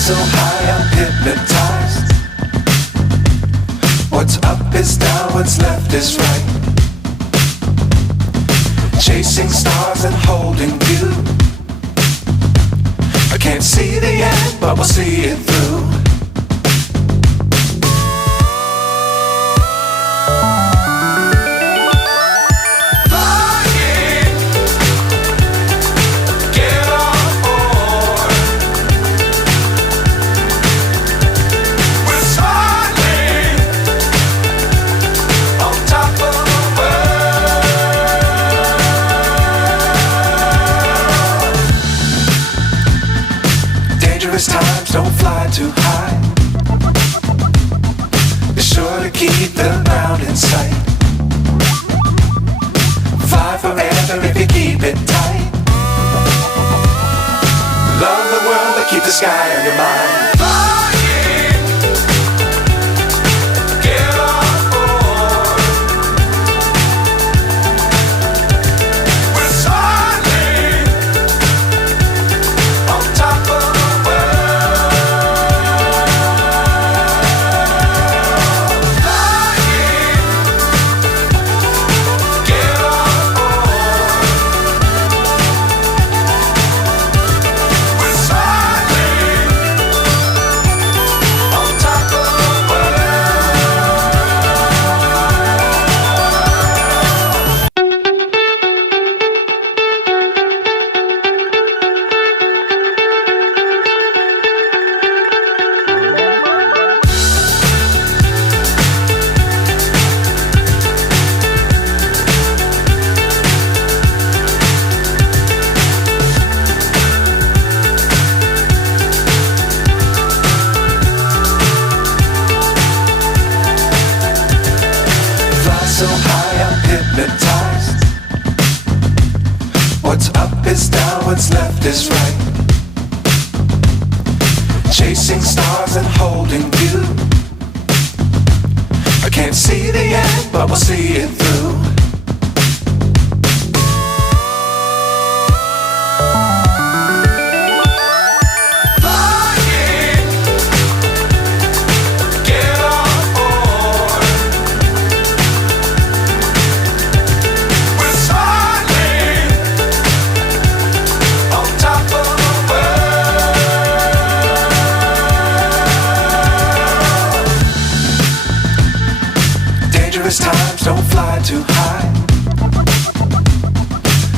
So high I'm hypnotized. What's up is down, what's left is right. Chasing stars and holding you. I can't see the end, but we'll see it through. Times don't fly too high. Be sure to keep the ground in sight. Fly forever if you keep it tight. Love the world but keep the sky on your mind. So high I'm hypnotized. What's up is down, what's left is right. Chasing stars and holding you. I can't see the end, but we'll see it through. Times don't fly too high.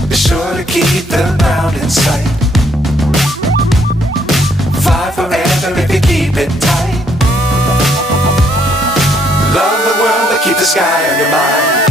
Be sure to keep the ground in sight. Fly forever if you keep it tight. Love the world but keep the sky on your mind.